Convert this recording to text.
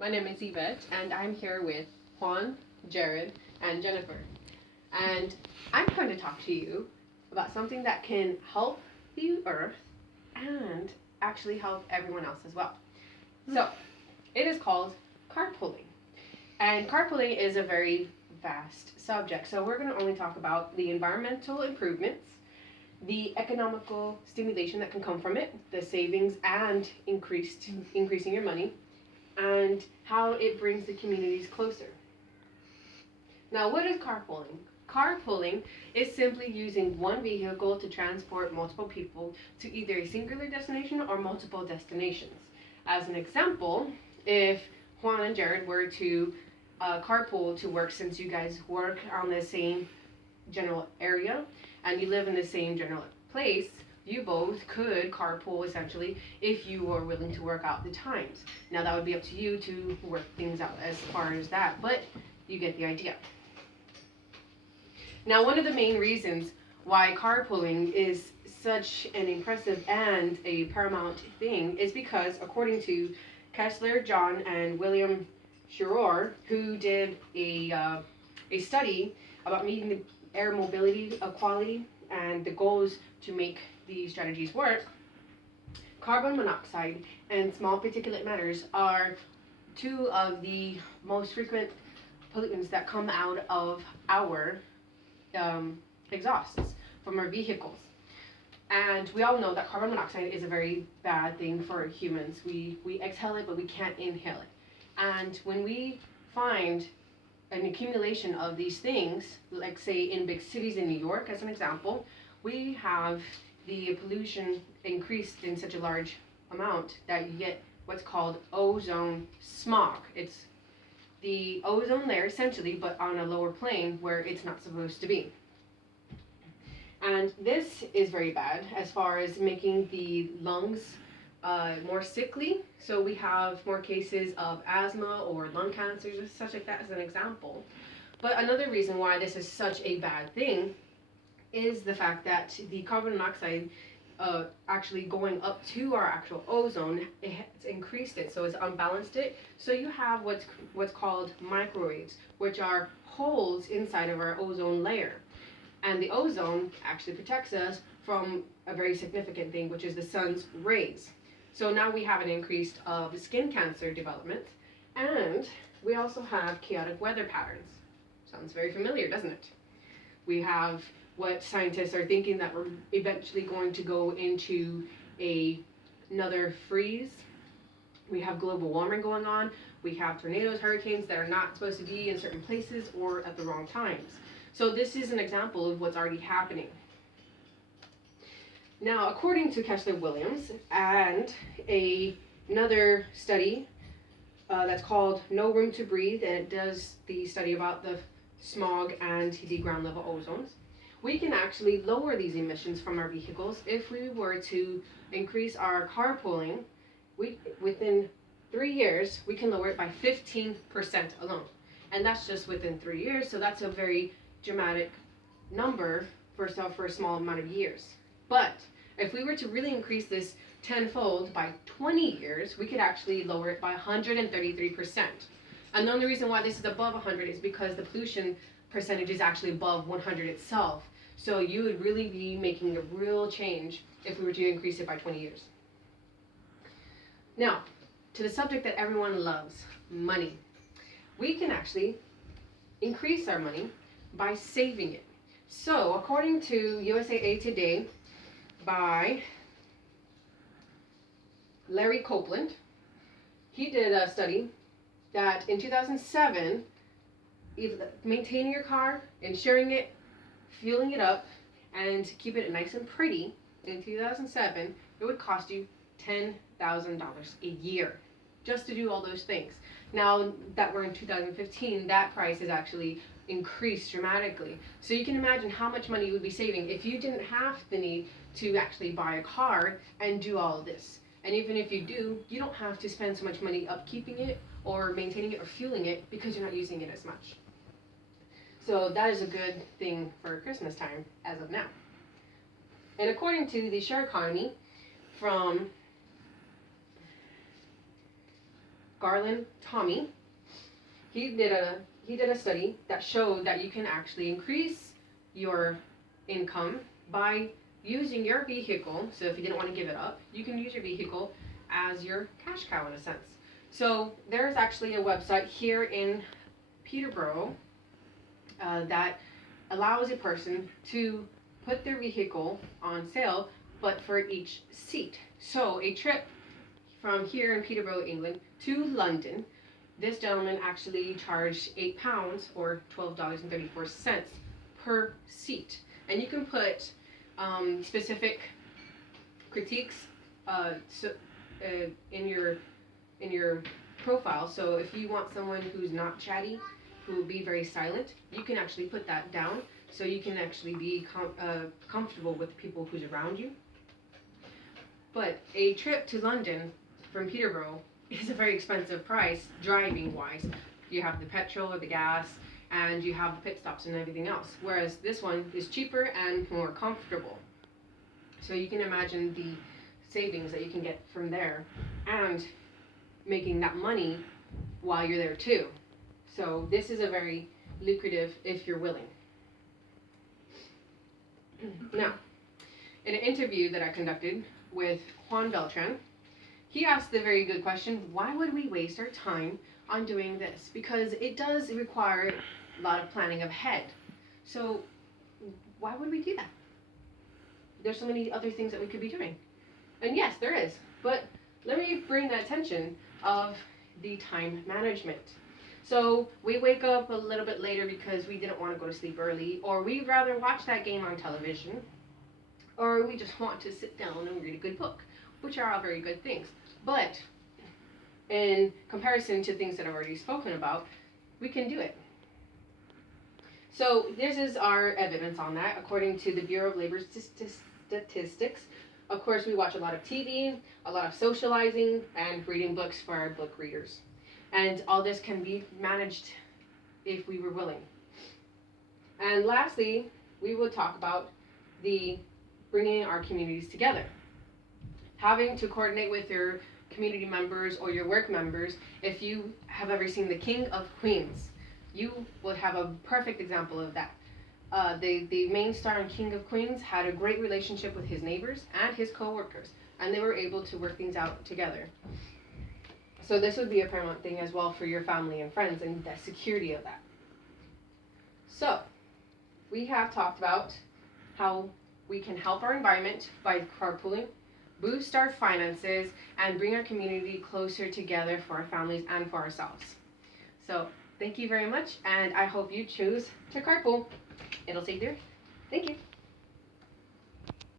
My name is Yvette, and I'm here with Juan, Jared, and Jennifer. And I'm going to talk to you about something that can help the earth and actually help everyone else as well. So, it is called carpooling. And carpooling is a very vast subject. So, we're going to only talk about the environmental improvements, the economical stimulation that can come from it, the savings and increasing your money, and how it brings the communities closer. Now, what is carpooling? Carpooling is simply using one vehicle to transport multiple people to either a singular destination or multiple destinations. As an example, if Juan and Jared were to carpool to work, since you guys work on the same general area and you live in the same general place, you both could carpool essentially if you were willing to work out the times. Now that would be up to you to work things out as far as that, but you get the idea. Now, one of the main reasons why carpooling is such an impressive and a paramount thing is because, according to Kessler, John, and William Schroer, who did a study about meeting the air mobility equality and the goals to make these strategies work, carbon monoxide and small particulate matters are two of the most frequent pollutants that come out of our exhausts from our vehicles. And we all know that carbon monoxide is a very bad thing for humans. We exhale it, but we can't inhale it. And when we find an accumulation of these things, like say in big cities in New York as an example, we have the pollution increased in such a large amount that you get what's called ozone smog. It's the ozone layer essentially, but on a lower plane where it's not supposed to be. And this is very bad as far as making the lungs more sickly. So we have more cases of asthma or lung cancers or such like that as an example. But another reason why this is such a bad thing is the fact that the carbon monoxide actually going up to our actual ozone, it's increased it, so it's unbalanced it. So you have what's called microwaves, which are holes inside of our ozone layer. And the ozone actually protects us from a very significant thing, which is the sun's rays. So now we have an increase of skin cancer development, and we also have chaotic weather patterns. Sounds very familiar, doesn't it? We have what scientists are thinking that we're eventually going to go into another freeze. We have global warming going on. We have tornadoes, hurricanes that are not supposed to be in certain places or at the wrong times. So this is an example of what's already happening. Now, according to Kessler-Williams and another study that's called No Room to Breathe, and it does the study about the smog and the ground level ozones, we can actually lower these emissions from our vehicles if we were to increase our carpooling. Within 3 years, we can lower it by 15% alone. And that's just within 3 years, so that's a very dramatic number for a small amount of years. But if we were to really increase this tenfold by 20 years, we could actually lower it by 133%. And the only reason why this is above 100 is because the pollution percentage is actually above 100 itself. So you would really be making a real change if we were to increase it by 20 years. Now, to the subject that everyone loves, money. We can actually increase our money by saving it. So, according to USA Today by Larry Copeland, he did a study that in 2007, maintaining your car, insuring it, fueling it up, and keep it nice and pretty, in 2007, it would cost you $10,000 a year just to do all those things. Now that we're in 2015, that price is actually increased dramatically. So you can imagine how much money you would be saving if you didn't have the need to actually buy a car and do all of this. And even if you do, you don't have to spend so much money upkeeping it or maintaining it or fueling it because you're not using it as much. So that is a good thing for Christmas time as of now. And according to the share economy from Garland Tommy. He did a study that showed that you can actually increase your income by using your vehicle. So if you didn't want to give it up, you can use your vehicle as your cash cow in a sense. So there's actually a website here in Peterborough that allows a person to put their vehicle on sale, but for each seat. So a trip from here in Peterborough, England to London, this gentleman actually charged £8 or $12.34 per seat. And you can put specific critiques in your profile. So if you want someone who's not chatty, who will be very silent, you can actually put that down so you can actually be comfortable with the people who's around you. But a trip to London from Peterborough is a very expensive price driving wise. You have the petrol or the gas, and you have the pit stops and everything else. Whereas this one is cheaper and more comfortable. So you can imagine the savings that you can get from there and making that money while you're there too. So this is a very lucrative if you're willing. Now, in an interview that I conducted with Juan Beltran, he asked the very good question, why would we waste our time on doing this? Because it does require a lot of planning ahead. So why would we do that? There's so many other things that we could be doing. And yes, there is. But let me bring the attention of the time management. So we wake up a little bit later because we didn't want to go to sleep early, or we'd rather watch that game on television, or we just want to sit down and read a good book, which are all very good things. But in comparison to things that I've already spoken about, we can do it. So this is our evidence on that, according to the Bureau of Labor Statistics. Of course, we watch a lot of TV, a lot of socializing, and reading books for our book readers. And all this can be managed if we were willing. And lastly, we will talk about the bringing our communities together. Having to coordinate with your community members or your work members. If you have ever seen The King of Queens, you would have a perfect example of that. The main star in King of Queens had a great relationship with his neighbors and his co-workers, and they were able to work things out together. So this would be a paramount thing as well for your family and friends, and the security of that. So we have talked about how we can help our environment by carpooling, boost our finances, and bring our community closer together for our families and for ourselves. So thank you very much, and I hope you choose to carpool. It'll save you. Thank you.